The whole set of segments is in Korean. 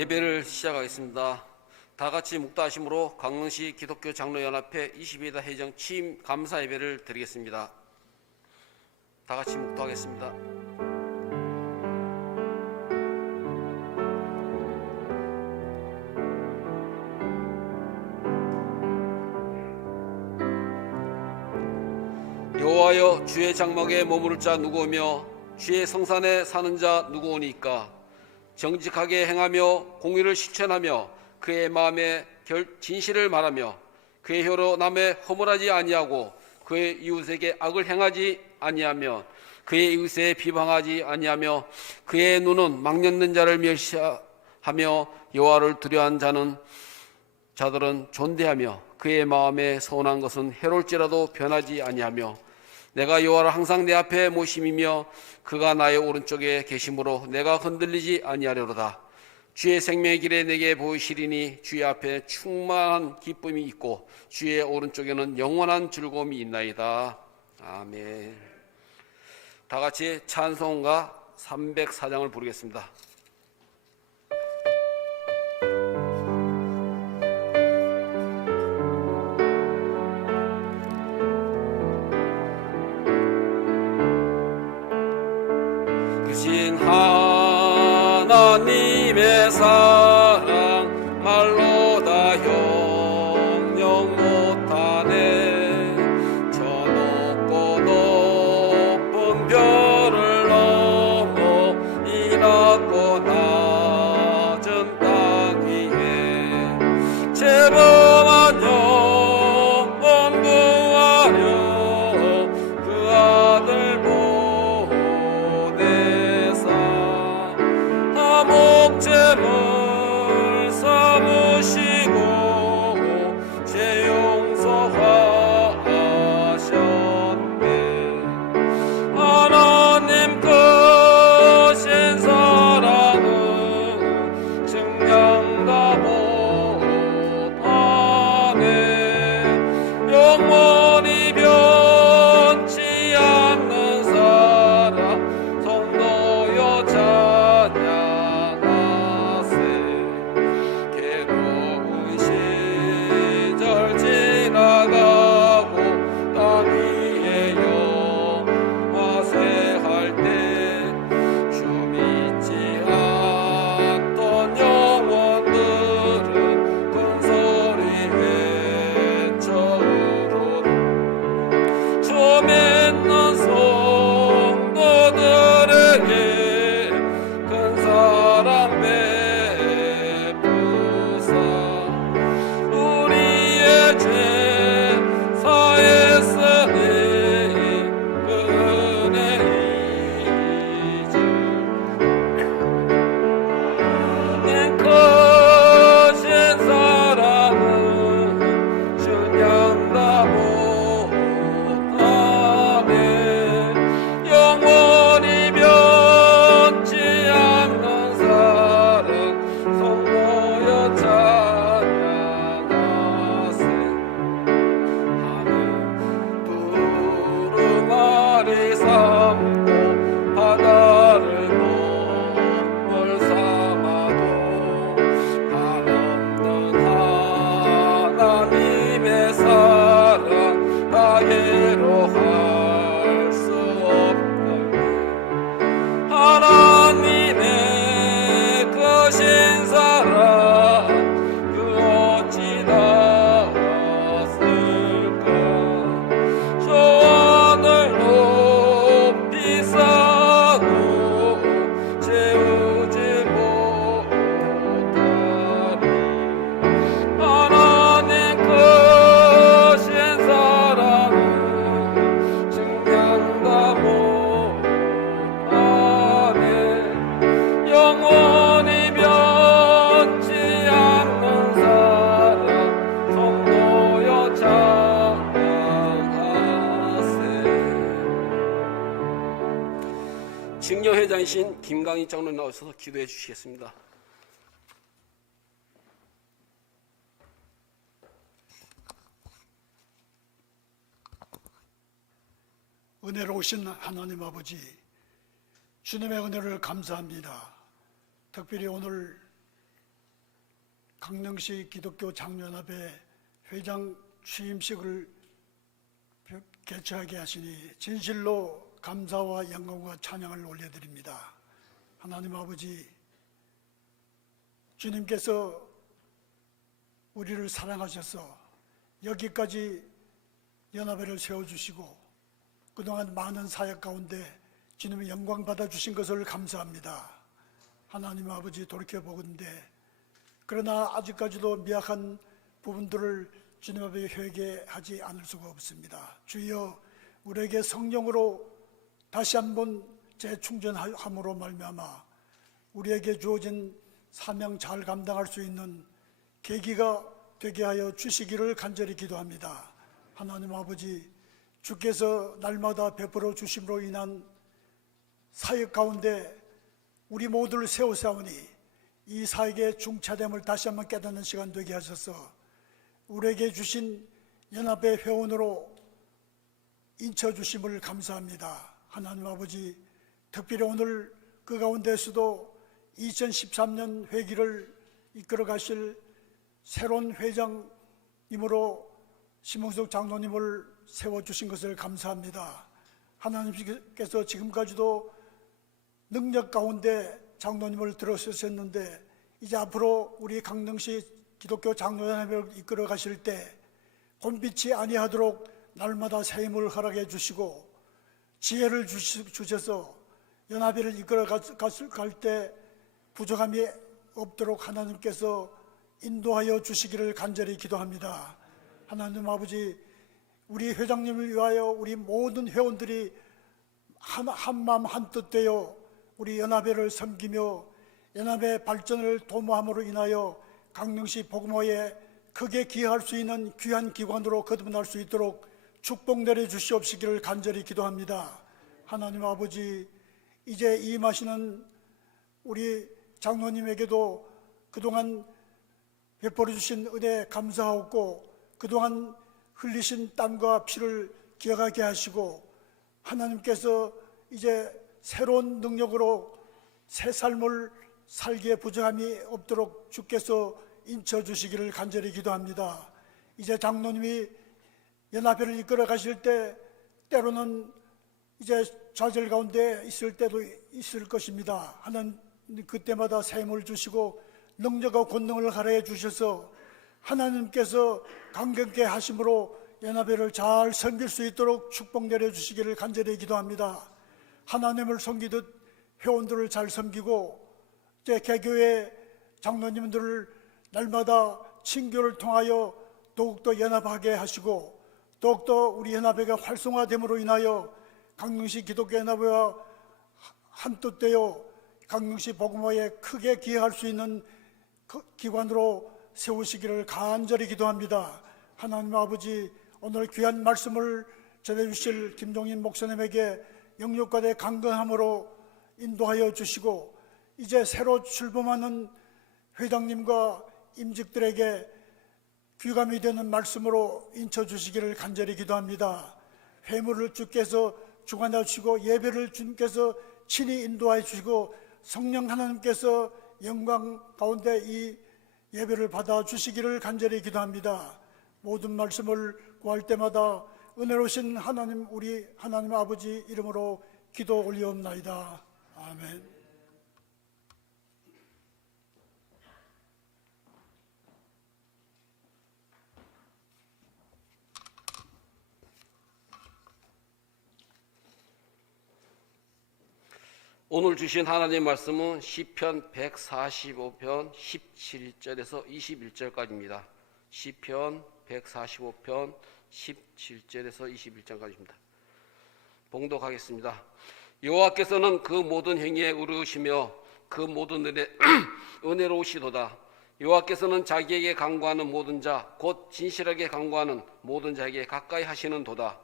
예배를 시작하겠습니다. 다 같이 묵도하심으로 강릉시 기독교 장로연합회 22대 회장 취임 감사 예배를 드리겠습니다. 다 같이 묵도하겠습니다. 여호와여, 주의 장막에 머무를 자 누구오며 주의 성산에 사는 자 누구오니까? 정직하게 행하며 공의를 실천하며 그의 마음에 진실을 말하며 그의 혀로 남의 허물하지 아니하고 그의 이웃에게 악을 행하지 아니하며 그의 이웃에 비방하지 아니하며 그의 눈은 망령된 자를 멸시하며 여호와를 두려워하는 자들은 존대하며 그의 마음에 서운한 것은 해로울지라도 변하지 아니하며 내가 여호와를 항상 내 앞에 모심이며 그가 나의 오른쪽에 계심으로 내가 흔들리지 아니하려로다. 주의 생명의 길에 내게 보이시리니 주의 앞에 충만한 기쁨이 있고 주의 오른쪽에는 영원한 즐거움이 있나이다. 아멘. 다 같이 찬송가 304장을 부르겠습니다. 크신 하나님의 사랑 말로 다 형용 못하네. 저 높고 높은 별을 넘어 이 낮고 낮은 땅 위에 죄범한 영혼 구하려 그 아들 목재물 삼으시고 죄 용서하셨네. 하나님 크신 사랑은 증량다 못하네. 영원히 변치 않는 사랑 성도여 찬양. 지나가고 땅 위에 영화세할 때 주 믿지 않던 영혼들은 큰 소리 외쳐 우르르 주 믿는 성도들에게 큰 사랑 베푸사 우리의 죄 사했으니 그 은혜 잊을 크신 사랑은 주량다 못하네. 영원히 변치 않는 사랑 성도여 찬양하세. 두루마리 삼고 바다를 몸을 삼아도 한없는 하나님의 사랑 다해로 할 수 없다니. 하나님의 크신 사랑 그 어찌 닿았을까. 저 하늘 높이 쌓고 채우지 못하리. 하나님 크신 사랑은 증량다 못하네. 영원히 변치 않는 사랑 성도여 찬양하세. 증여회장이신 김강희 장로 나오셔서 기도해 주시겠습니다. 은혜로우신 하나님 아버지, 주님의 은혜를 감사합니다. 특별히 오늘 강릉시 기독교 장로연합회 회장 취임식을 개최하게 하시니 진실로 감사와 영광과 찬양을 올려드립니다. 하나님 아버지, 주님께서 우리를 사랑하셔서 여기까지 연합회를 세워주시고 그동안 많은 사역 가운데 주님의 영광 받아주신 것을 감사합니다. 하나님 아버지, 돌이켜보건대 그러나 아직까지도 미약한 부분들을 주님 앞에 회개하지 않을 수가 없습니다. 주여, 우리에게 성령으로 다시 한번 재충전함으로 말미암아 우리에게 주어진 사명 잘 감당할 수 있는 계기가 되게 하여 주시기를 간절히 기도합니다. 하나님 아버지, 주께서 날마다 베풀어 주심으로 인한 사역 가운데 우리 모두를 세우사오니 이 사역의 중차됨을 다시 한번 깨닫는 시간 되게 하셔서 우리에게 주신 연합회 회원으로 인쳐주심을 감사합니다. 하나님 아버지, 특별히 오늘 그 가운데서도 2013년 회기를 이끌어 가실 새로운 회장님으로 심홍석 장로님을 세워주신 것을 감사합니다. 하나님께서 지금까지도 능력 가운데 장로님을 들어서셨는데 이제 앞으로 우리 강릉시 기독교 장로연합회를 이끌어 가실 때 곤빛이 아니하도록 날마다 새 힘을 허락해 주시고 지혜를 주셔서 연합회를 이끌어 갈 때 부족함이 없도록 하나님께서 인도하여 주시기를 간절히 기도합니다. 하나님 아버지, 우리 회장님을 위하여 우리 모든 회원들이 한마음 한뜻 되어 우리 연합회를 섬기며 연합회 발전을 도모함으로 인하여 강릉시 복음화에 크게 기여할 수 있는 귀한 기관으로 거듭날 수 있도록 축복 내려 주시옵시기를 간절히 기도합니다. 하나님 아버지, 이제 임하시는 우리 장로님에게도 그동안 베풀어 주신 은혜 감사하고 그동안 흘리신 땀과 피를 기억하게 하시고 하나님께서 이제 새로운 능력으로 새 삶을 살기에 부족함이 없도록 주께서 인쳐주시기를 간절히 기도합니다. 이제 장로님이 연합회를 이끌어 가실 때 때로는 이제 좌절 가운데 있을 때도 있을 것입니다. 하나님 그때마다 새 힘을 주시고 능력과 권능을 할애해 주셔서 하나님께서 강경케 하심으로 연합회를 잘 섬길 수 있도록 축복 내려주시기를 간절히 기도합니다. 하나님을 섬기듯 회원들을 잘 섬기고 이제 개교회 장로님들을 날마다 친교를 통하여 더욱더 연합하게 하시고 더욱더 우리 연합회가 활성화됨으로 인하여 강릉시 기독교연합회와 한뜻되어 강릉시 복음화에 크게 기여할 수 있는 기관으로 세우시기를 간절히 기도합니다. 하나님 아버지, 오늘 귀한 말씀을 전해주실 김종인 목사님에게 영육과대 강건함으로 인도하여 주시고 이제 새로 출범하는 회장님과 임직들에게 귀감이 되는 말씀으로 인쳐주시기를 간절히 기도합니다. 회무를 주께서 주관하여 주시고 예배를 주님께서 친히 인도하여 주시고 성령 하나님께서 영광 가운데 이 예배를 받아 주시기를 간절히 기도합니다. 모든 말씀을 구할 때마다 은혜로우신 하나님, 우리 하나님 아버지 이름으로 기도 올리옵나이다. 아멘. 오늘 주신 하나님 말씀은 시편 145편 17절에서 21절까지입니다. 시편 145편 17절에서 21절까지입니다. 봉독하겠습니다. 여호와께서는 그 모든 행위에 의로우시며 그 모든 은혜로우시도다. 여호와께서는 자기에게 간구하는 모든 자, 곧 진실하게 간구하는 모든 자에게 가까이 하시는도다.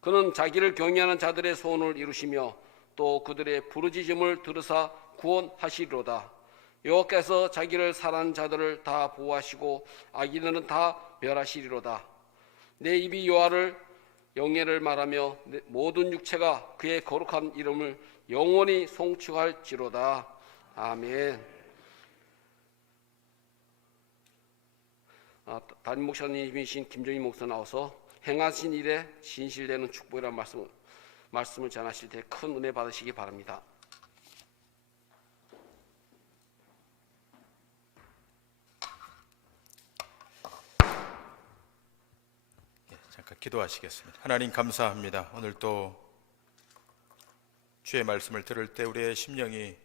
그는 자기를 경외하는 자들의 소원을 이루시며 또 그들의 부르짖음을 들으사 구원하시리로다. 여호와께서 자기를 사랑하는 자들을 다 보호하시고 악인들은 다 멸하시리로다. 내 입이 여호와를 영예를 말하며 모든 육체가 그의 거룩한 이름을 영원히 송축할지로다. 아멘. 담임 목사님이신 김정희 목사 나와서 행하신 일에 진실되는 축복이라는 말씀을 전하실 때 큰 은혜 받으시기 바랍니다. 잠깐 기도하시겠습니다. 하나님 감사합니다. 오늘 또 주의 말씀을 들을 때 우리의 심령이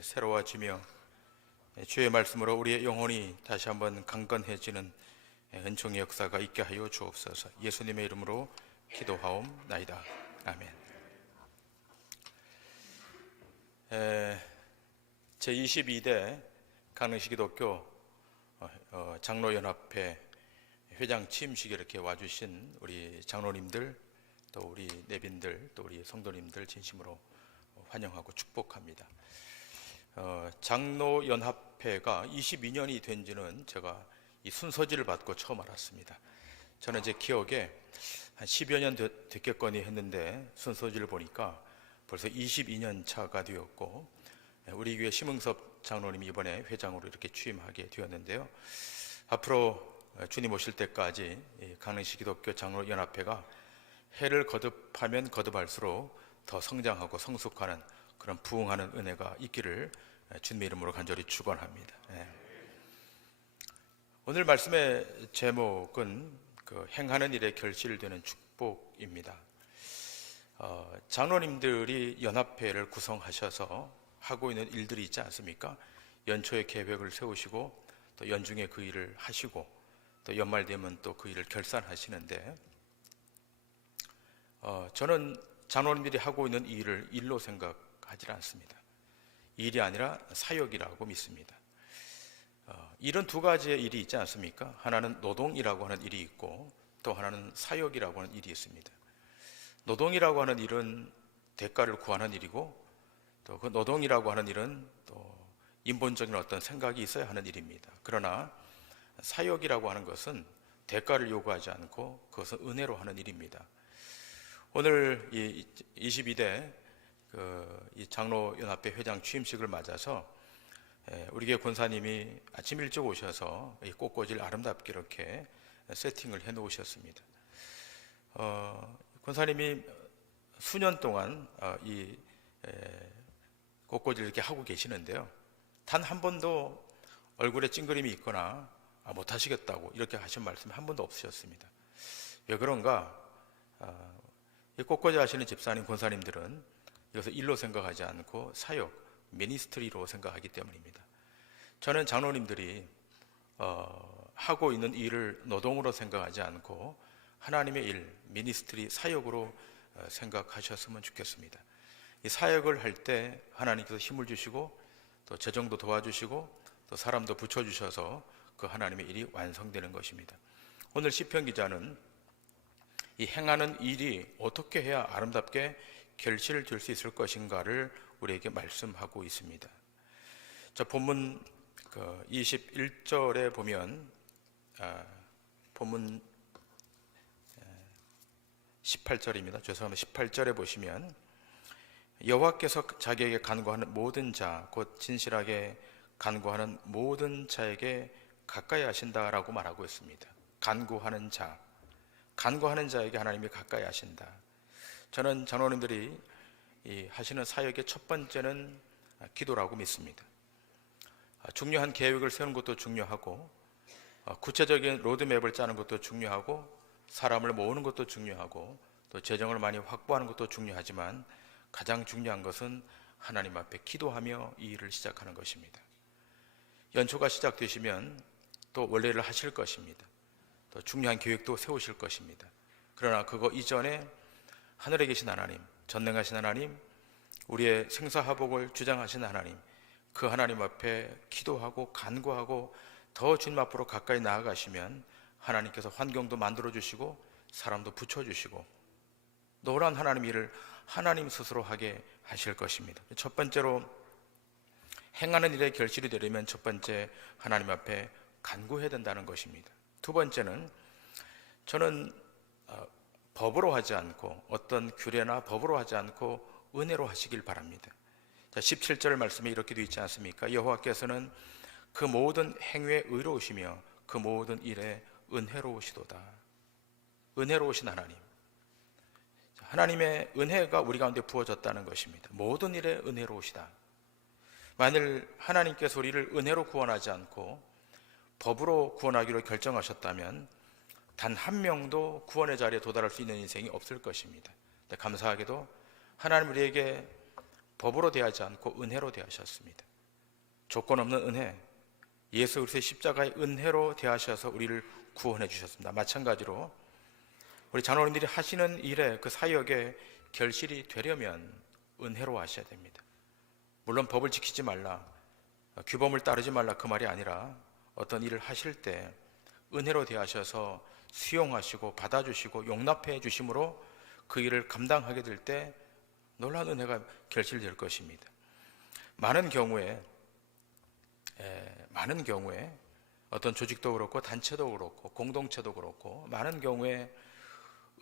새로워지며 주의 말씀으로 우리의 영혼이 다시 한번 강건해지는 은총의 역사가 있게 하여 주옵소서. 예수님의 이름으로 기도하옵나이다. 아멘. 제22대 강릉시 기독교 장로연합회 회장 취임식에 이렇게 와주신 우리 장로님들, 또 우리 내빈들, 또 우리 성도님들 진심으로 환영하고 축복합니다. 장로연합회가 22년이 된 지는 제가 이 순서지를 받고 처음 알았습니다. 저는 제 기억에 한 10여 년 됐겠거니 했는데 순서지를 보니까 벌써 22년 차가 되었고, 우리 교회 심흥섭 장로님이 이번에 회장으로 이렇게 취임하게 되었는데요. 앞으로 주님 오실 때까지 강릉시 기독교 장로연합회가 해를 거듭하면 거듭할수록 더 성장하고 성숙하는 그런 부흥하는 은혜가 있기를 주님의 이름으로 간절히 축원합니다. 오늘 말씀의 제목은 행하는 일에 결실되는 축복입니다. 장로님들이 연합회를 구성하셔서 하고 있는 일들이 있지 않습니까? 연초에 계획을 세우시고 또 연중에 그 일을 하시고 또 연말 되면 또 그 일을 결산하시는데, 저는 장로님들이 하고 있는 이 일을 일로 생각하지 않습니다. 일이 아니라 사역이라고 믿습니다. 일은 두 가지의 일이 있지 않습니까? 하나는 노동이라고 하는 일이 있고 또 하나는 사역이라고 하는 일이 있습니다. 노동이라고 하는 일은 대가를 구하는 일이고, 또 그 노동이라고 하는 일은 또 인본적인 어떤 생각이 있어야 하는 일입니다. 그러나 사역이라고 하는 것은 대가를 요구하지 않고 그것은 은혜로 하는 일입니다. 오늘 이 22대 이 장로연합회 회장 취임식을 맞아서 우리 교회 권사님이 아침 일찍 오셔서 이 꽃꽂이를 아름답게 이렇게 세팅을 해 놓으셨습니다. 권사님이 수년 동안 이 꽃꽂이를 이렇게 하고 계시는데요. 단 한 번도 얼굴에 찡그림이 있거나 못하시겠다고 이렇게 하신 말씀이 한 번도 없으셨습니다. 왜 그런가? 이 꽃꽂이 하시는 집사님, 권사님들은 이것을 일로 생각하지 않고 사역, 미니스트리로 생각하기 때문입니다. 저는 장로님들이 하고 있는 일을 노동으로 생각하지 않고 하나님의 일, 미니스트리, 사역으로 생각하셨으면 좋겠습니다. 이 사역을 할 때 하나님께서 힘을 주시고 또 재정도 도와주시고 또 사람도 붙여주셔서 그 하나님의 일이 완성되는 것입니다. 오늘 시편 기자는 이 행하는 일이 어떻게 해야 아름답게 결실을 줄 수 있을 것인가를 우리에게 말씀하고 있습니다. 자, 본문 21절에 보면 본문 18절입니다. 죄송합니다. 18절에 보시면 여호와께서 자기에게 간구하는 모든 자, 곧 진실하게 간구하는 모든 자에게 가까이 하신다라고 말하고 있습니다. 간구하는 자에게 하나님이 가까이 하신다. 저는 장로님들이 하시는 사역의 첫 번째는 기도라고 믿습니다. 중요한 계획을 세우는 것도 중요하고, 구체적인 로드맵을 짜는 것도 중요하고, 사람을 모으는 것도 중요하고, 또 재정을 많이 확보하는 것도 중요하지만 가장 중요한 것은 하나님 앞에 기도하며 이 일을 시작하는 것입니다. 연초가 시작되시면 또 원래를 하실 것입니다. 또 중요한 계획도 세우실 것입니다. 그러나 그거 이전에 하늘에 계신 하나님, 전능하신 하나님, 우리의 생사화복을 주장하신 하나님, 그 하나님 앞에 기도하고 간구하고 더 주님 앞으로 가까이 나아가시면 하나님께서 환경도 만들어주시고 사람도 붙여주시고 노란 하나님 일을 하나님 스스로 하게 하실 것입니다. 첫 번째로 행하는 일에 결실이 되려면 첫 번째 하나님 앞에 간구해야 된다는 것입니다. 두 번째는 저는 법으로 하지 않고 어떤 규례나 법으로 하지 않고 은혜로 하시길 바랍니다. 자, 17절 말씀에 이렇게 되어 있지 않습니까? 여호와께서는 그 모든 행위에 의로우시며 그 모든 일에 은혜로우시도다. 은혜로우신 하나님. 하나님의 은혜가 우리 가운데 부어졌다는 것입니다. 모든 일에 은혜로우시다. 만일 하나님께서 우리를 은혜로 구원하지 않고 법으로 구원하기로 결정하셨다면 단 한 명도 구원의 자리에 도달할 수 있는 인생이 없을 것입니다. 감사하게도 하나님 우리에게 법으로 대하지 않고 은혜로 대하셨습니다. 조건 없는 은혜, 예수 그리스도의 십자가의 은혜로 대하셔서 우리를 구원해 주셨습니다. 마찬가지로 우리 장로님들이 하시는 일에 그 사역에 결실이 되려면 은혜로 하셔야 됩니다. 물론 법을 지키지 말라, 규범을 따르지 말라 그 말이 아니라 어떤 일을 하실 때 은혜로 대하셔서 수용하시고 받아주시고 용납해 주심으로 그 일을 감당하게 될 때 놀라운 은혜가 결실될 것입니다. 많은 경우에 어떤 조직도 그렇고 단체도 그렇고 공동체도 그렇고 많은 경우에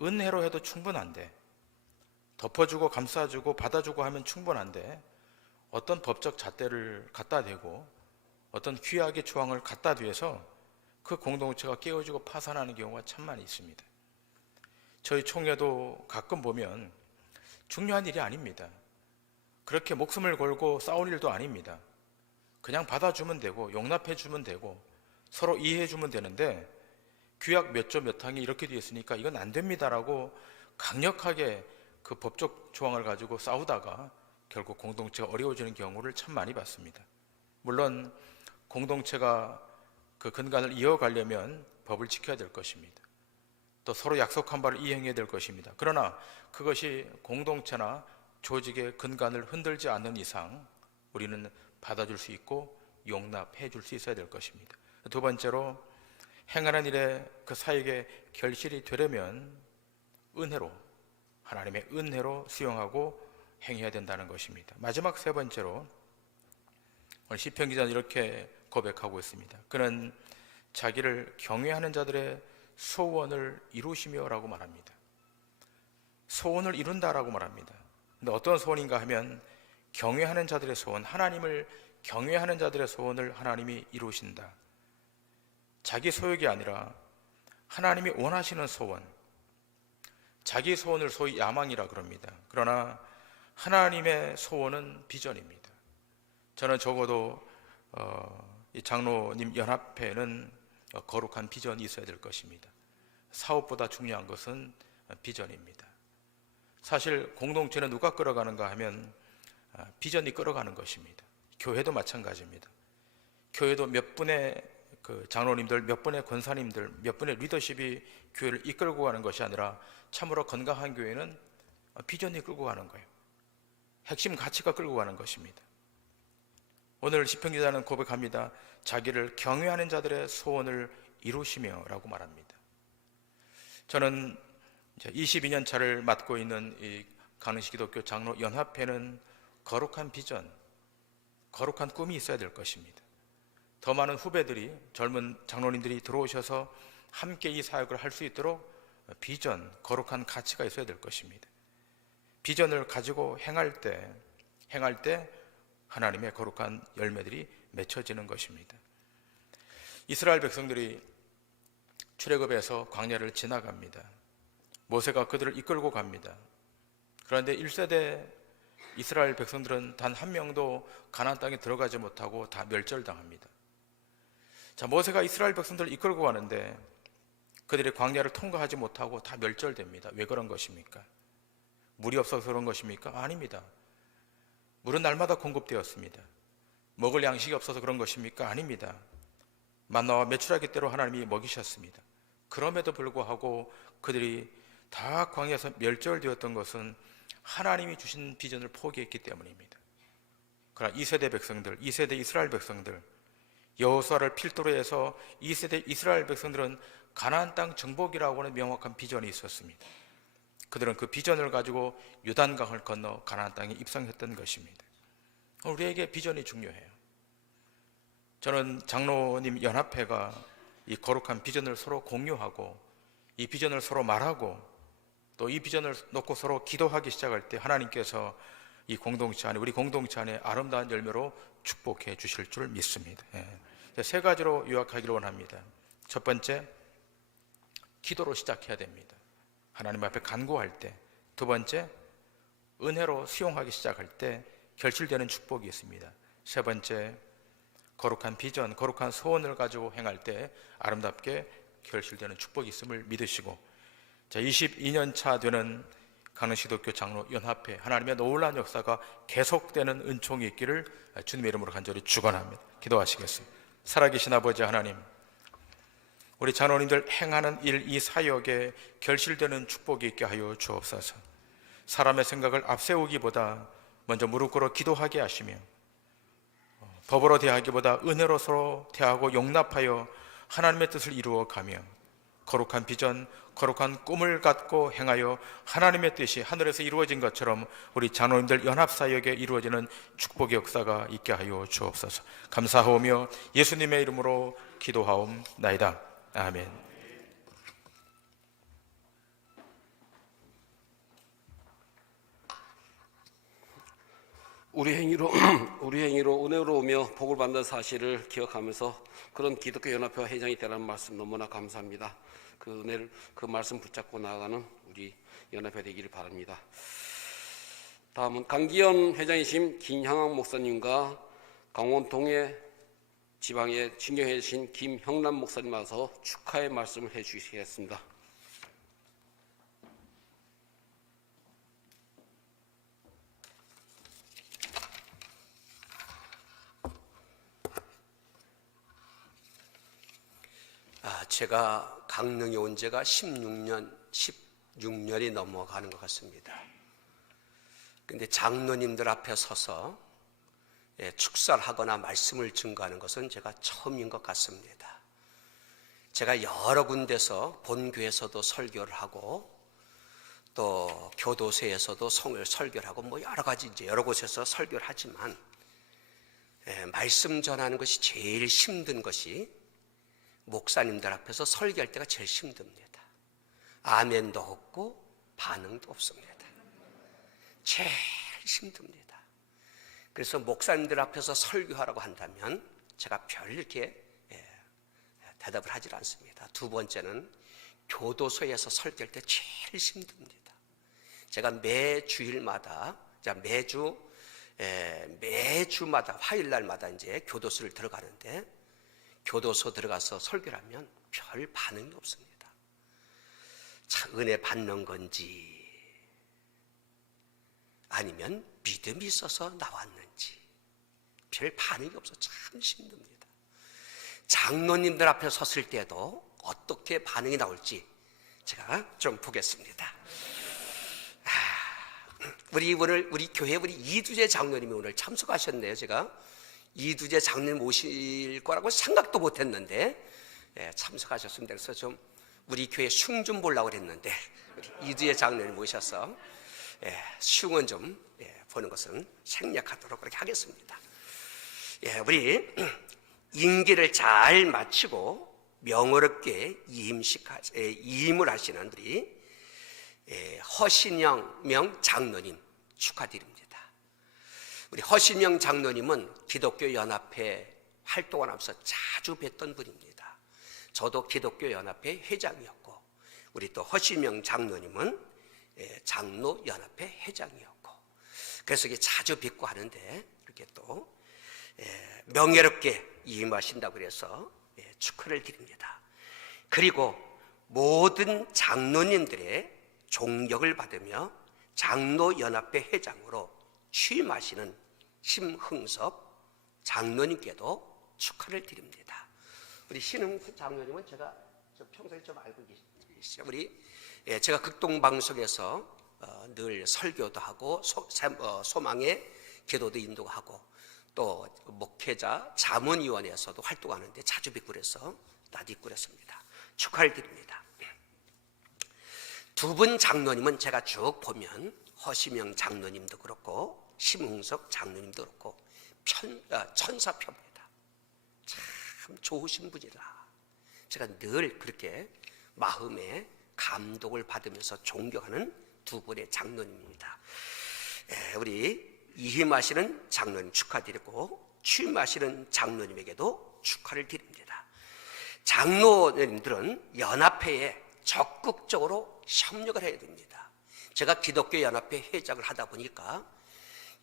은혜로 해도 충분한데, 덮어주고 감싸주고 받아주고 하면 충분한데 어떤 법적 잣대를 갖다 대고 어떤 규약의 조항을 갖다 대서 그 공동체가 깨어지고 파산하는 경우가 참 많이 있습니다. 저희 총회도 가끔 보면 중요한 일이 아닙니다. 그렇게 목숨을 걸고 싸울 일도 아닙니다. 그냥 받아주면 되고 용납해 주면 되고 서로 이해해 주면 되는데 규약 몇 조 몇 항이 이렇게 되어 있으니까 이건 안 됩니다라고 강력하게 그 법적 조항을 가지고 싸우다가 결국 공동체가 어려워지는 경우를 참 많이 봤습니다. 물론 공동체가 그 근간을 이어가려면 법을 지켜야 될 것입니다. 또 서로 약속한 바를 이행해야 될 것입니다. 그러나 그것이 공동체나 조직의 근간을 흔들지 않는 이상 우리는 받아줄 수 있고 용납해 줄 수 있어야 될 것입니다. 두 번째로, 행하는 일에 그 사역에 결실이 되려면 은혜로, 하나님의 은혜로 수용하고 행해야 된다는 것입니다. 마지막 세 번째로, 오늘 시편 기자는 이렇게 고백하고 있습니다. 그는 자기를 경외하는 자들의 소원을 이루시며라고 말합니다. 소원을 이룬다라고 말합니다. 근데 어떤 소원인가 하면 경외하는 자들의 소원, 하나님을 경외하는 자들의 소원을 하나님이 이루신다. 자기 소욕이 아니라 하나님이 원하시는 소원, 자기 소원을 소위 야망이라 그럽니다. 그러나 하나님의 소원은 비전입니다. 저는 적어도 이 장로님 연합회는 거룩한 비전이 있어야 될 것입니다. 사업보다 중요한 것은 비전입니다. 사실 공동체는 누가 끌어가는가 하면 비전이 끌어가는 것입니다. 교회도 마찬가지입니다. 교회도 몇 분의 그 장로님들, 몇 분의 권사님들, 몇 분의 리더십이 교회를 이끌고 가는 것이 아니라 참으로 건강한 교회는 비전이 끌고 가는 거예요. 핵심 가치가 끌고 가는 것입니다. 오늘 시편 기자는 고백합니다. 자기를 경외하는 자들의 소원을 이루시며 라고 말합니다. 저는 22년 차를 맡고 있는 이 강릉시 기독교 장로 연합회는 거룩한 비전, 거룩한 꿈이 있어야 될 것입니다. 더 많은 후배들이, 젊은 장로님들이 들어오셔서 함께 이 사역을 할 수 있도록 비전, 거룩한 가치가 있어야 될 것입니다. 비전을 가지고 행할 때 하나님의 거룩한 열매들이 맺혀지는 것입니다. 이스라엘 백성들이 출애굽에서 광야를 지나갑니다. 모세가 그들을 이끌고 갑니다. 그런데 1세대 이스라엘 백성들은 단 한 명도 가나안 땅에 들어가지 못하고 다 멸절당합니다. 자, 모세가 이스라엘 백성들을 이끌고 가는데 그들이 광야를 통과하지 못하고 다 멸절됩니다. 왜 그런 것입니까? 물이 없어서 그런 것입니까? 아닙니다. 물은 날마다 공급되었습니다. 먹을 양식이 없어서 그런 것입니까? 아닙니다. 만나와 메추라기 때로 하나님이 먹이셨습니다. 그럼에도 불구하고 그들이 다 광야에서 멸절되었던 것은 하나님이 주신 비전을 포기했기 때문입니다. 그러나 2세대 백성들, 2세대 이스라엘 백성들, 여호수아를 필두로 해서 2세대 이스라엘 백성들은 가나안 땅 정복이라고 하는 명확한 비전이 있었습니다. 그들은 그 비전을 가지고 요단강을 건너 가나안 땅에 입성했던 것입니다. 우리에게 비전이 중요해요. 저는 장로님 연합회가 이 거룩한 비전을 서로 공유하고 이 비전을 서로 말하고 또 이 비전을 놓고 서로 기도하기 시작할 때 하나님께서 이 공동체 안에, 우리 공동체 안에 아름다운 열매로 축복해 주실 줄 믿습니다. 세 가지로 요약하기를 원합니다. 첫 번째, 기도로 시작해야 됩니다. 하나님 앞에 간구할 때. 두 번째, 은혜로 수용하기 시작할 때 결실되는 축복이 있습니다. 세 번째, 거룩한 비전, 거룩한 소원을 가지고 행할 때 아름답게 결실되는 축복이 있음을 믿으시고, 자, 22년 차 되는 강릉시독교 장로 연합회, 하나님의 놀라운 역사가 계속되는 은총이 있기를 주님의 이름으로 간절히 축원합니다. 기도하시겠습니다. 살아계신 아버지 하나님, 우리 장로님들 행하는 일, 이 사역에 결실되는 축복이 있게 하여 주옵소서. 사람의 생각을 앞세우기보다 먼저 무릎 꿇어 기도하게 하시며, 법으로 대하기보다 은혜로 서로 대하고 용납하여 하나님의 뜻을 이루어가며, 거룩한 비전, 거룩한 꿈을 갖고 행하여 하나님의 뜻이 하늘에서 이루어진 것처럼 우리 장로님들 연합사역에 이루어지는 축복의 역사가 있게 하여 주옵소서. 감사하오며 예수님의 이름으로 기도하옵나이다. 아멘. 우리 행위로 은혜로우며 복을 받는 사실을 기억하면서 그런 기독교 연합회 회장이 되라는 말씀 너무나 감사합니다. 그 은혜를, 그 말씀 붙잡고 나아가는 우리 연합회 되기를 바랍니다. 다음은 강기현 회장이신 김향학 목사님과 강원 동해 지방에 진경해 주신 김형남 목사님 와서 축하의 말씀을 해주시겠습니다. 제가 강릉에 온 지가 16년이 넘어가는 것 같습니다. 근데 장로님들 앞에 서서 축사하거나 말씀을 증거하는 것은 제가 처음인 것 같습니다. 제가 여러 군데서 본교에서도 설교를 하고 또 교도소에서도 설교를 하고 뭐 여러 가지 이제 여러 곳에서 설교를 하지만 말씀 전하는 것이 제일 힘든 것이 목사님들 앞에서 설교할 때가 제일 힘듭니다. 아멘도 없고 반응도 없습니다. 제일 힘듭니다. 그래서 목사님들 앞에서 설교하라고 한다면 제가 별 이렇게 대답을 하질 않습니다. 두 번째는 교도소에서 설교할 때 제일 힘듭니다. 제가 매주일마다, 매주마다 화요일날마다 이제 교도소를 들어가는데 교도소 들어가서 설교를 하면 별 반응이 없습니다. 참 은혜 받는 건지 아니면 믿음이 있어서 나왔는지 별 반응이 없어 참 힘듭니다. 장로님들 앞에 섰을 때도 어떻게 반응이 나올지 제가 좀 보겠습니다. 우리 교회 우리 이두재 장로님이 오늘 참석하셨네요. 제가 이두재 장로님 오실 거라고 생각도 못했는데 참석하셨습니다. 그래서 좀 우리 교회 흉 좀 보려고 그랬는데 이두재 장로님 모셔서 흉은 좀 보는 것은 생략하도록 그렇게 하겠습니다. 우리 임기를 잘 마치고 명어롭게 이임을 하시는 우리 허신영 장로님 축하드립니다. 우리 허신영 장로님은 기독교 연합회 활동을 하면서 자주 뵀던 분입니다. 저도 기독교 연합회 회장이었고 우리 또 허신영 장로님은 장로 연합회 회장이었고 그래서 이게 자주 뵙고 하는데 이렇게 또 명예롭게 임하신다고 그래서 축하를 드립니다. 그리고 모든 장로님들의 존경을 받으며 장로연합회 회장으로 취임하시는 심흥섭 장로님께도 축하를 드립니다. 우리 심흥섭 장로님은 제가 평소에 좀 알고 계시죠? 제가 극동방송에서 늘 설교도 하고 소망의 기도도 인도하고 또 목회자 자문위원회에서도 활동하는데 자주 뵙고 그래서 낯익고 그랬습니다. 축하를 드립니다. 두 분 장로님은 제가 쭉 보면 허시명 장로님도 그렇고 심흥석 장로님도 그렇고 천사표입니다. 참 좋으신 분이라 제가 늘 그렇게 마음에 감동을 받으면서 존경하는 두 분의 장로님입니다. 우리 이임하시는 장로님 축하드리고 취임하시는 장로님에게도 축하를 드립니다. 장로님들은 연합회에 적극적으로 협력을 해야 됩니다. 제가 기독교 연합회 회장을 하다 보니까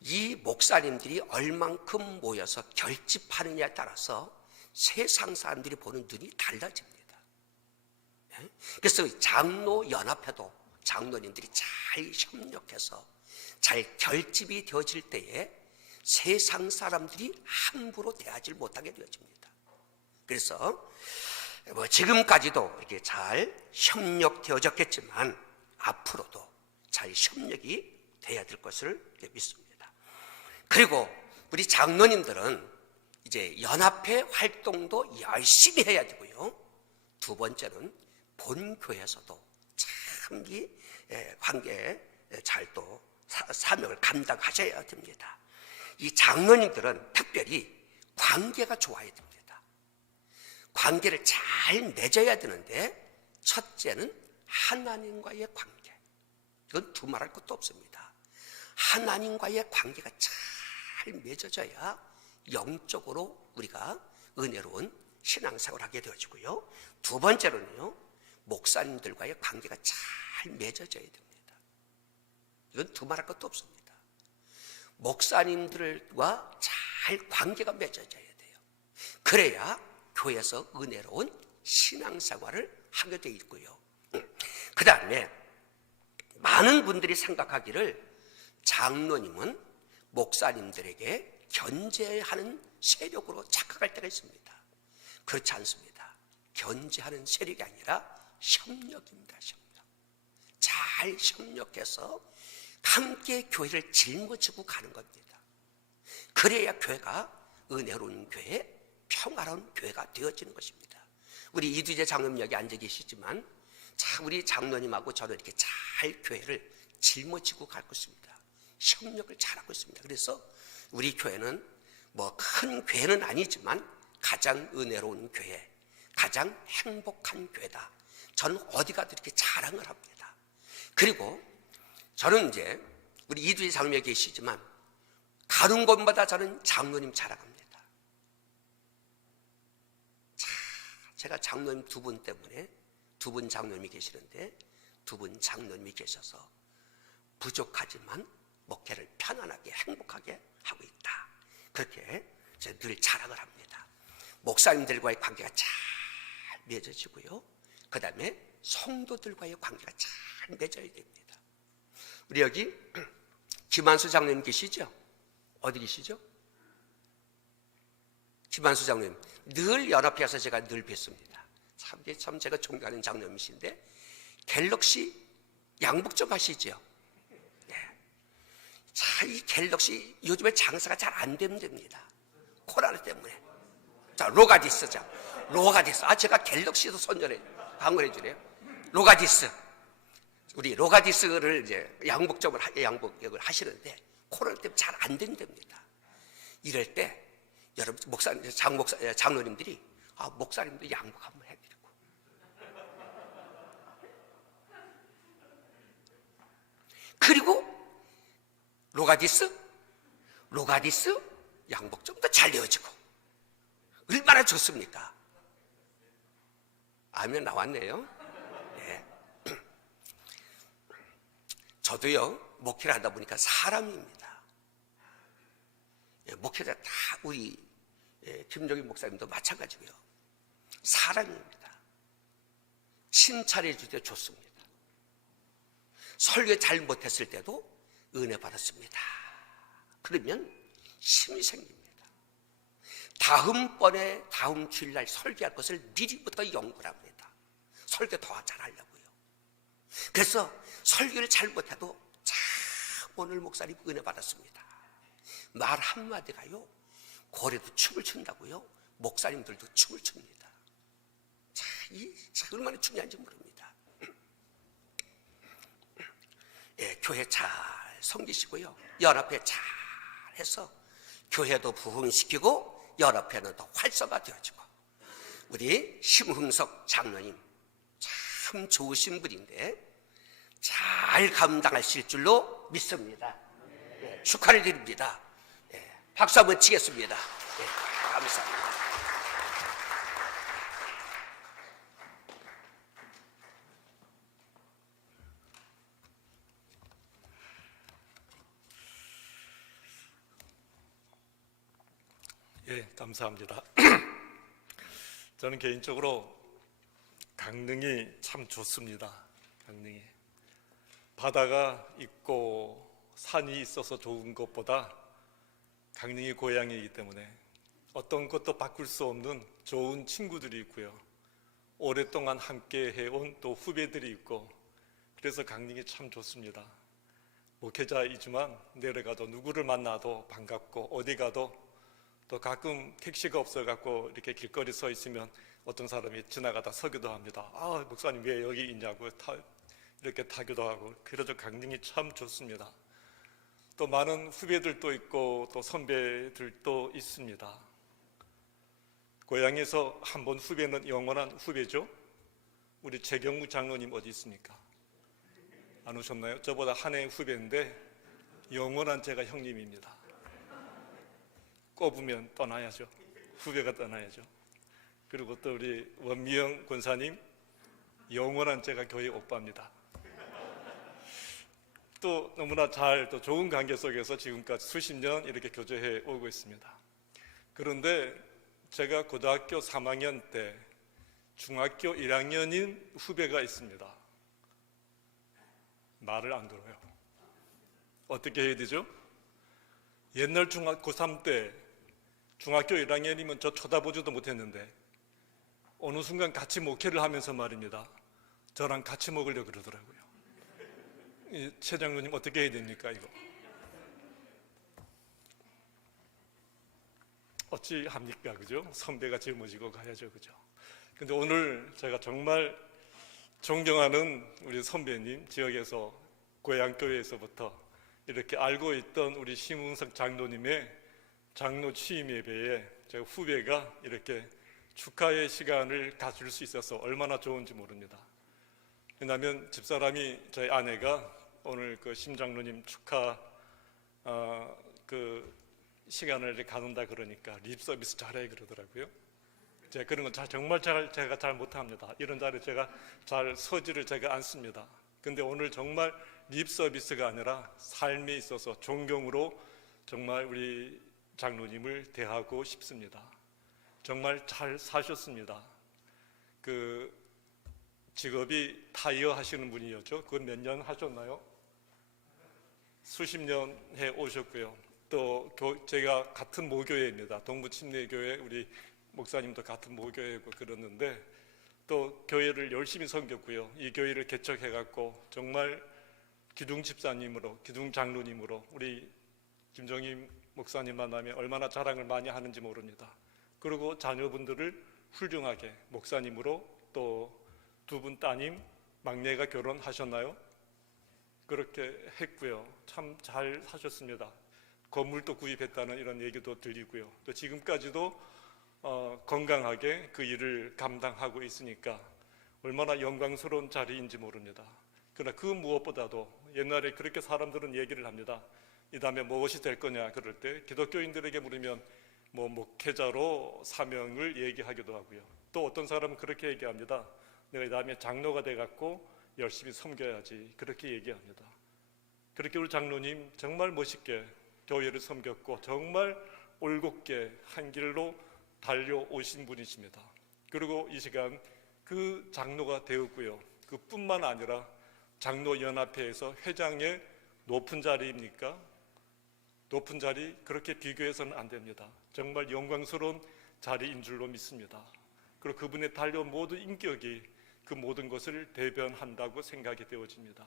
이 목사님들이 얼만큼 모여서 결집하느냐에 따라서 세상 사람들이 보는 눈이 달라집니다. 그래서 장로 연합회도 장로님들이 잘 협력해서 잘 결집이 되어질 때에 세상 사람들이 함부로 대하지 못하게 되어집니다. 그래서 지금까지도 이렇게 잘 협력되어졌겠지만 앞으로도 잘 협력이 돼야 될 것을 믿습니다. 그리고 우리 장로님들은 이제 연합회 활동도 열심히 해야 되고요. 두 번째는 본교회에서도 참 이 관계에 잘 또 사명을 감당하셔야 됩니다. 이 장로님들은 특별히 관계가 좋아야 됩니다. 관계를 잘 맺어야 되는데 첫째는 하나님과의 관계. 이건 두말할 것도 없습니다. 하나님과의 관계가 잘 맺어져야 영적으로 우리가 은혜로운 신앙생활을 하게 되어지고요. 두 번째로는요, 목사님들과의 관계가 잘 맺어져야 됩니다. 이건 두말할 것도 없습니다. 목사님들과 잘 관계가 맺어져야 돼요. 그래야 교회에서 은혜로운 신앙생활을 하게 돼 있고요. 그 다음에 많은 분들이 생각하기를 장로님은 목사님들에게 견제하는 세력으로 착각할 때가 있습니다. 그렇지 않습니다. 견제하는 세력이 아니라 협력입니다. 협력. 잘 협력해서 함께 교회를 짊어지고 가는 겁니다. 그래야 교회가 은혜로운 교회, 평화로운 교회가 되어지는 것입니다. 우리 이두재 장로님 여기 앉아 계시지만 우리 장로님하고 저는 이렇게 잘 교회를 짊어지고 가고 있습니다. 협력을 잘하고 있습니다. 그래서 우리 교회는 뭐 큰 교회는 아니지만 가장 은혜로운 교회, 가장 행복한 교회다. 저는 어디 가도 이렇게 자랑을 합니다. 그리고 저는 이제 우리 이두재 장로님이 계시지만 가는 곳마다 저는 장로님 자랑합니다. 제가 장로님 두 분 때문에 두 분 장로님이 계시는데 두 분 장로님이 계셔서 부족하지만 목회를 편안하게 행복하게 하고 있다. 그렇게 제가 늘 자랑을 합니다. 목사님들과의 관계가 잘 맺어지고요. 그 다음에 성도들과의 관계가 잘 맺어야 됩니다. 우리 여기 김한수 장로님 계시죠? 어디 계시죠? 김한수 장로님 늘 연합회에서 제가 늘 뵙습니다. 참 제가 존경하는 장로님이신데 갤럭시 양복 좀 하시죠? 자, 이 갤럭시 요즘에 장사가 잘 안 됩니다. 코로나 때문에. 자, 로가디스죠. 로가디스. 제가 갤럭시도 선전해 방문해 주네요. 로가디스. 우리 로가디스를 이제 양복역을 하시는데 코로나 때문에 잘 안 된답니다. 이럴 때 여러분 장로님들이 목사님도 양복 한번 해드리고. 그리고 로가디스 양복 좀 더 잘 내어지고 얼마나 좋습니까? 아멘 나왔네요. 네. 저도요 목회를 하다 보니까 사람입니다. 목회자 다 우리 김종인 목사님도 마찬가지고요. 사람입니다. 칭찬해 줄 때 좋습니다. 설교 잘 못했을 때도 은혜 받았습니다. 그러면 힘이 생깁니다. 다음 주일날 설교할 것을 미리부터 연구를 합니다. 설교 더 잘하려고요. 그래서 설교를 잘 못해도 오늘 목사님 은혜 받았습니다. 말 한마디가요 고래도 춤을 춘다고요. 목사님들도 춤을 춥니다. 이 얼마나 중요한지 모릅니다. 교회 잘 섬기시고요. 연합회 잘 해서 교회도 부흥시키고 연합회는 더 활성화되어지고 우리 심흥석 장로님 참 좋으신 분인데 잘 감당하실 줄로 믿습니다. 축하를 드립니다. 박수 한번 치겠습니다. 감사합니다. 예, 감사합니다. 저는 개인적으로 강릉이 참 좋습니다. 강릉이 바다가 있고 산이 있어서 좋은 것보다 강릉이 고향이기 때문에 어떤 것도 바꿀 수 없는 좋은 친구들이 있고요. 오랫동안 함께 해온 또 후배들이 있고, 그래서 강릉이 참 좋습니다. 목회자이지만 내려가도 누구를 만나도 반갑고, 어디 가도 또 가끔 택시가 없어갖고 이렇게 길거리 서 있으면 어떤 사람이 지나가다 서기도 합니다. 아, 목사님 왜 여기 있냐고 이렇게 타기도 하고, 그래서 강릉이 참 좋습니다. 또 많은 후배들도 있고 또 선배들도 있습니다. 고향에서 한 번 후배는 영원한 후배죠. 우리 최경무 장로님 어디 있습니까? 안 오셨나요? 저보다 한 해 후배인데 영원한 제가 형님입니다. 꼽으면 떠나야죠. 후배가 떠나야죠. 그리고 또 우리 원미영 권사님, 영원한 제가 교회 오빠입니다. 또 너무나 또 좋은 관계 속에서 지금까지 수십 년 이렇게 교제해 오고 있습니다. 그런데 제가 고등학교 3학년 때 중학교 1학년인 후배가 있습니다. 말을 안 들어요. 어떻게 해야 되죠? 옛날 중학교 고3 때 중학교 1학년이면 저 쳐다보지도 못했는데 어느 순간 같이 목회를 하면서 말입니다. 저랑 같이 먹으려고 그러더라고요. 최 장로님 어떻게 해야 됩니까 이거? 어찌 합니까, 그죠? 선배가 짊어지고 가야죠, 그죠? 근데 오늘 제가 정말 존경하는 우리 선배님, 지역에서 고향교회에서부터 이렇게 알고 있던 우리 심은석 장로님의 장로 취임 예배에 제가 후배가 이렇게 축하의 시간을 가질 수 있어서 얼마나 좋은지 모릅니다. 왜냐하면 집사람이 저희 아내가 오늘 그 심 장로님 축하 그 시간을 갖는다 그러니까 립 서비스 잘해 그러더라고요. 제가 그런 건 정말 제가 잘 못합니다. 이런 자리에 제가 잘 서지를 제가 않습니다. 근데 오늘 정말 립 서비스가 아니라 삶에 있어서 존경으로 정말 우리 장로님을 대하고 싶습니다. 정말 잘 사셨습니다. 그 직업이 타이어 하시는 분이었죠. 그건 몇 년 하셨나요? 수십 년 해 오셨고요. 또 제가 같은 모교회입니다. 동부침례교회 우리 목사님도 같은 모교회고 그러는데 또 교회를 열심히 섬겼고요. 이 교회를 개척해갖고 정말 기둥 집사님으로, 기둥 장로님으로 우리 김정임 목사님 만나면 얼마나 자랑을 많이 하는지 모릅니다. 그리고 자녀분들을 훌륭하게 목사님으로 또 두 분 따님, 막내가 결혼하셨나요? 그렇게 했고요. 참 잘 사셨습니다. 건물도 구입했다는 이런 얘기도 들리고요. 또 지금까지도 건강하게 그 일을 감당하고 있으니까 얼마나 영광스러운 자리인지 모릅니다. 그러나 그 무엇보다도 옛날에 그렇게 사람들은 얘기를 합니다. 이 다음에 무엇이 될 거냐 그럴 때 기독교인들에게 물으면 뭐 목회자로 사명을 얘기하기도 하고요. 또 어떤 사람은 그렇게 얘기합니다. 내가 이 다음에 장로가 돼갖고 열심히 섬겨야지 그렇게 얘기합니다. 그렇게 우리 장로님 정말 멋있게 교회를 섬겼고 정말 올곧게 한 길로 달려오신 분이십니다. 그리고 이 시간 그 장로가 되었고요. 그뿐만 아니라 장로연합회에서 회장의 높은 자리입니까? 높은 자리 그렇게 비교해서는 안 됩니다. 정말 영광스러운 자리인 줄로 믿습니다. 그리고 그분의 달려온 모든 인격이 그 모든 것을 대변한다고 생각이 되어집니다.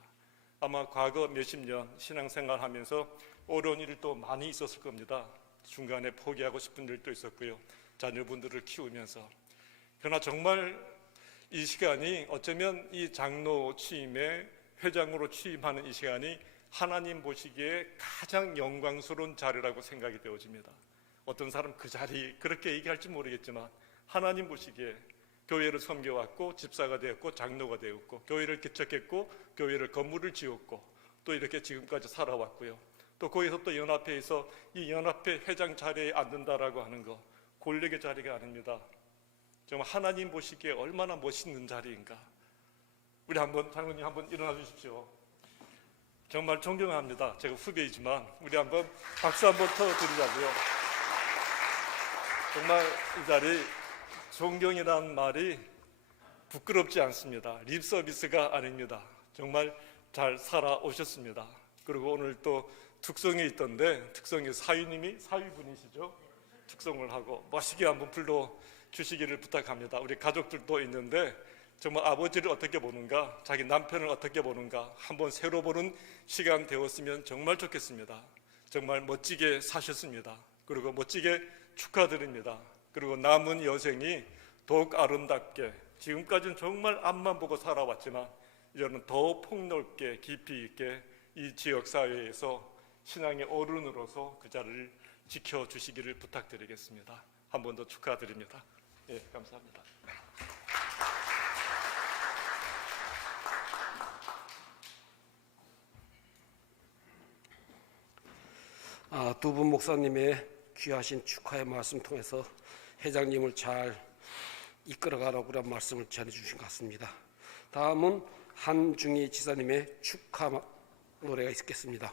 아마 과거 몇십 년 신앙생활하면서 어려운 일도 많이 있었을 겁니다. 중간에 포기하고 싶은 일도 있었고요. 자녀분들을 키우면서. 그러나 정말 이 시간이 어쩌면 이 장로 취임에 회장으로 취임하는 이 시간이 하나님 보시기에 가장 영광스러운 자리라고 생각이 되어집니다. 어떤 사람 그 자리 그렇게 얘기할지 모르겠지만 하나님 보시기에 교회를 섬겨왔고 집사가 되었고 장로가 되었고 교회를 개척했고 교회를 건물을 지었고 또 이렇게 지금까지 살아왔고요. 또 거기서 또 연합회에서 이 연합회 회장 자리에 앉는다라고 하는 거 권력의 자리가 아닙니다. 정말 하나님 보시기에 얼마나 멋있는 자리인가. 우리 한번 장로님 한번 일어나 주십시오. 정말 존경합니다. 제가 후배이지만 우리 한번 박수 한번 쳐드리자고요. 정말 이 자리 존경이라는 말이 부끄럽지 않습니다. 립 서비스가 아닙니다. 정말 잘 살아오셨습니다. 그리고 오늘 또 특성이 있던데 특성이 사위분이시죠? 특성을 하고 멋있게 한번 불러주시기를 부탁합니다. 우리 가족들도 있는데 정말 아버지를 어떻게 보는가, 자기 남편을 어떻게 보는가 한번 새로 보는 시간 되었으면 정말 좋겠습니다. 정말 멋지게 사셨습니다. 그리고 멋지게 축하드립니다. 그리고 남은 여생이 더욱 아름답게, 지금까지는 정말 앞만 보고 살아왔지만 이제는 더 폭넓게 깊이 있게 이 지역사회에서 신앙의 어른으로서 그 자리를 지켜주시기를 부탁드리겠습니다. 한 번 더 축하드립니다. 예, 감사합니다. 두 분 목사님의 귀하신 축하의 말씀 통해서 회장님을 잘 이끌어가라고 그런 말씀을 전해주신 것 같습니다. 다음은 한중희 지사님의 축하 노래가 있겠습니다.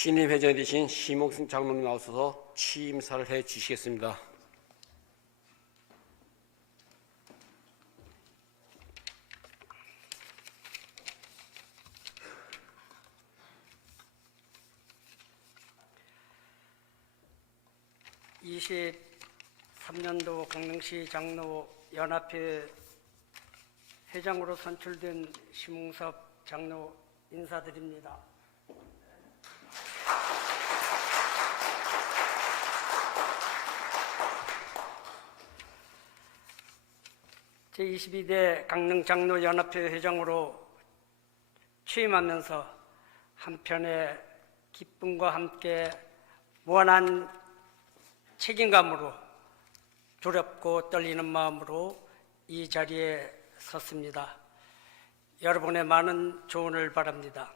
신임 회장이 되신 심홍승 장로님 나오셔서 취임사를 해 주시겠습니다. (23년도) 강릉시 장로연합회 회장으로 선출된 심웅섭 장로 인사드립니다. 제22대 강릉 장로연합회 회장으로 취임하면서 한편의 기쁨과 함께 무한한 책임감으로 두렵고 떨리는 마음으로 이 자리에 섰습니다. 여러분의 많은 조언을 바랍니다.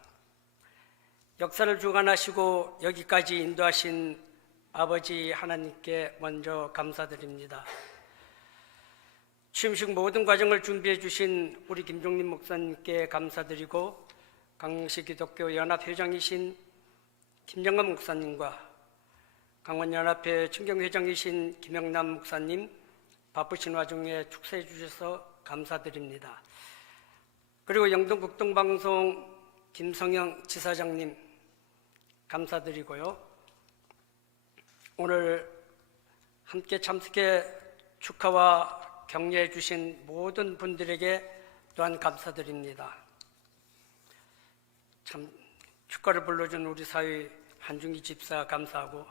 역사를 주관하시고 여기까지 인도하신 아버지 하나님께 먼저 감사드립니다. 취임식 모든 과정을 준비해 주신 우리 김종림 목사님께 감사드리고, 강릉시 기독교 연합회장이신 김정관 목사님과 강원연합회 친경회장이신 김영남 목사님, 바쁘신 와중에 축사해 주셔서 감사드립니다. 그리고 영동국동방송 김성영 지사장님 감사드리고요. 오늘 함께 참석해 축하와 격려해 주신 모든 분들에게 또한 감사드립니다. 참 축가를 불러준 우리 사위 한중기 집사 감사하고,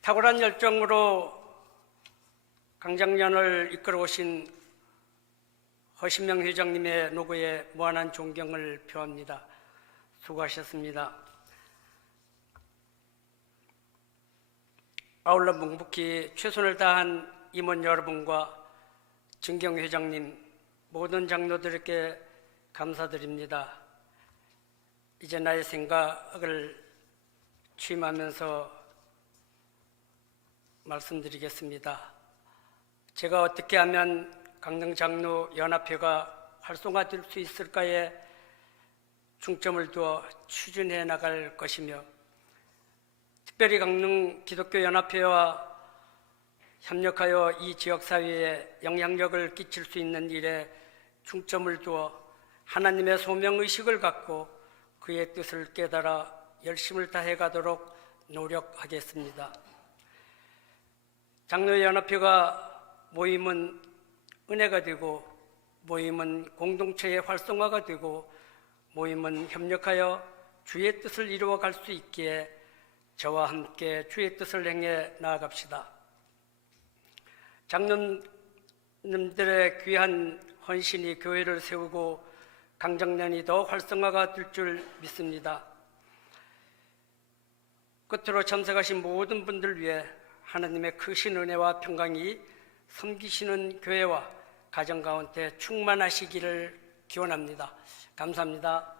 탁월한 열정으로 강장년을 이끌어 오신 허신명 회장님의 노고에 무한한 존경을 표합니다. 수고하셨습니다. 아울러 묵묵히 최선을 다한 임원 여러분과 진경 회장님, 모든 장로들에게 감사드립니다. 이제 나의 생각을 취임하면서 말씀드리겠습니다. 제가 어떻게 하면 강릉 장로 연합회가 활성화될 수 있을까에 중점을 두어 추진해 나갈 것이며, 특별히 강릉 기독교 연합회와 협력하여 이 지역 사회에 영향력을 끼칠 수 있는 일에 중점을 두어 하나님의 소명 의식을 갖고 그의 뜻을 깨달아 열심을 다해 가도록 노력하겠습니다. 장로연합회가 모임은 은혜가 되고, 모임은 공동체의 활성화가 되고, 모임은 협력하여 주의 뜻을 이루어 갈 수 있기에 저와 함께 주의 뜻을 행해 나아갑시다. 장로님들의 귀한 헌신이 교회를 세우고 강정년이 더 활성화가 될 줄 믿습니다. 끝으로 참석하신 모든 분들 위해 하나님의 크신 은혜와 평강이 섬기시는 교회와 가정 가운데 충만하시기를 기원합니다. 감사합니다.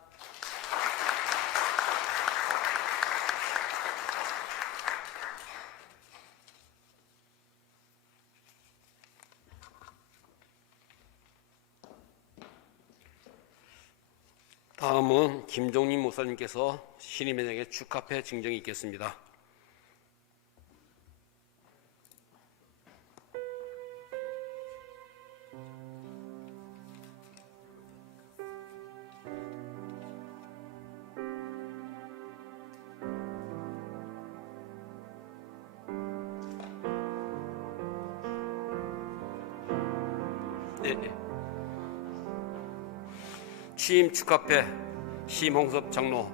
다음은 김종림 목사님께서 신임회장의 축하패 증정이 있겠습니다. 취임 축하패 심홍섭 장로,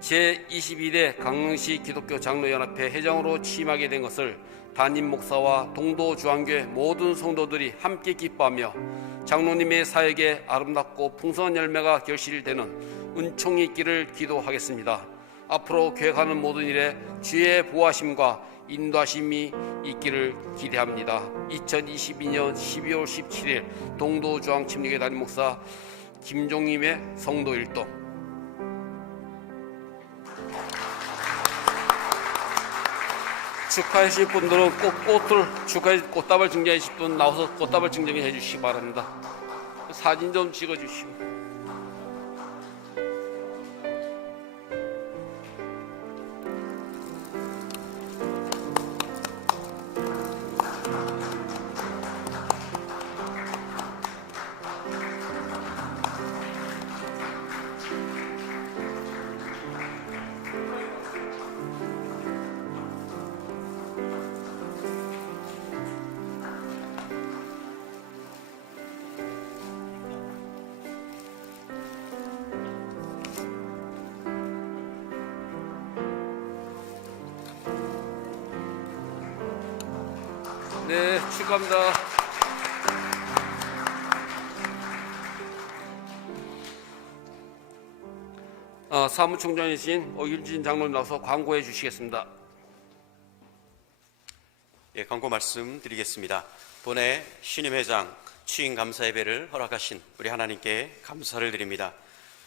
제22대 강릉시 기독교 장로연합회 회장으로 취임하게 된 것을 담임 목사와 동도 주한교회 모든 성도들이 함께 기뻐하며 장로님의 사역에 아름답고 풍성한 열매가 결실되는 은총이 있기를 기도하겠습니다. 앞으로 계획하는 모든 일에 주의 보호하심과 인도하심이 있기를 기대합니다. 2022년 12월 17일 동도 주한침례교회 담임 목사 김종림의 성도 일동. 축하하실 분들은 꼭 꽃다발 증정하실 분 나와서 꽃다발 증정해 주시기 바랍니다. 사진 좀 찍어 주시고. 축하합니다. 사무총장이신 오일진 장로님 나와서 광고해 주시겠습니다. 예, 광고 말씀드리겠습니다. 본회 신임회장 취임 감사 예배를 허락하신 우리 하나님께 감사를 드립니다.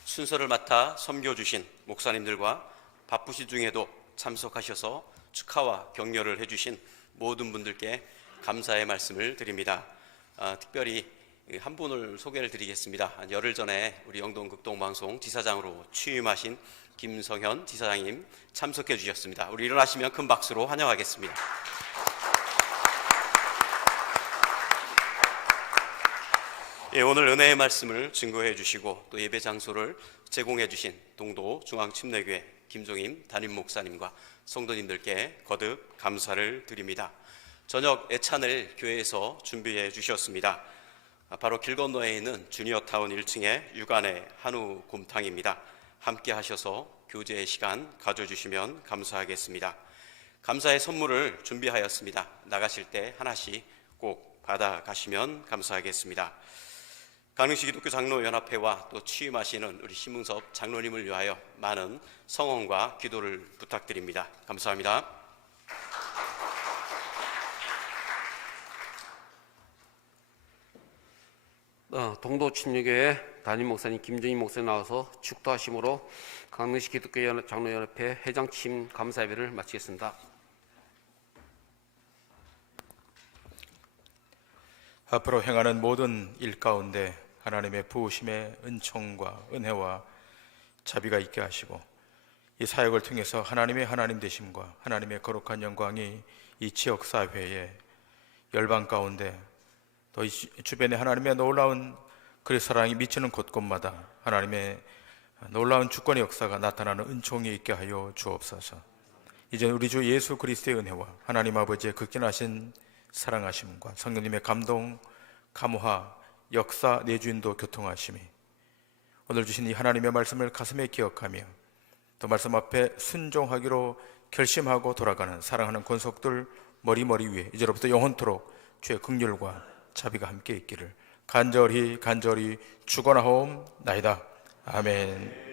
순서를 맡아 섬겨주신 목사님들과 바쁘신 중에도 참석하셔서 축하와 격려를 해주신 모든 분들께 감사의 말씀을 드립니다. 특별히 한 분을 소개를 드리겠습니다. 한 열흘 전에 우리 영동극동방송 지사장으로 취임하신 김성현 지사장님 참석해 주셨습니다. 우리 일어나시면 큰 박수로 환영하겠습니다. 예, 오늘 은혜의 말씀을 증거해 주시고 또 예배 장소를 제공해 주신 동도 중앙침례교회 김종임 담임 목사님과 성도님들께 거듭 감사를 드립니다. 저녁 애찬을 교회에서 준비해 주셨습니다. 바로 길 건너에 있는 주니어타운 1층의 육안의 한우 곰탕입니다. 함께 하셔서 교제의 시간 가져주시면 감사하겠습니다. 감사의 선물을 준비하였습니다. 나가실 때 하나씩 꼭 받아가시면 감사하겠습니다. 강릉시 기독교 장로연합회와 또 취임하시는 우리 심흥섭 장로님을 위하여 많은 성원과 기도를 부탁드립니다. 감사합니다. 동도 침례교회 담임 목사님 김정인 목사님 나와서 축도하심으로 강릉시 기독교 장로연합회 회장 취임 감사 예배를 마치겠습니다. 앞으로 행하는 모든 일 가운데 하나님의 부으심의 은총과 은혜와 자비가 있게 하시고 이 사역을 통해서 하나님의 하나님 되심과 하나님의 거룩한 영광이 이 지역사회에 열방 가운데 또 이 주변에 하나님의 놀라운 그리스도 사랑이 미치는 곳곳마다 하나님의 놀라운 주권의 역사가 나타나는 은총이 있게 하여 주옵소서. 이제 우리 주 예수 그리스도의 은혜와 하나님 아버지의 극진하신 사랑하심과 성령님의 감동, 감화, 역사, 내주인도 교통하심이 오늘 주신 이 하나님의 말씀을 가슴에 기억하며 또 말씀 앞에 순종하기로 결심하고 돌아가는 사랑하는 권속들 머리머리 위에 이제로부터 영원토록 주의 긍휼과 자비가 함께 있기를 간절히 축원하옵나이다. 아멘.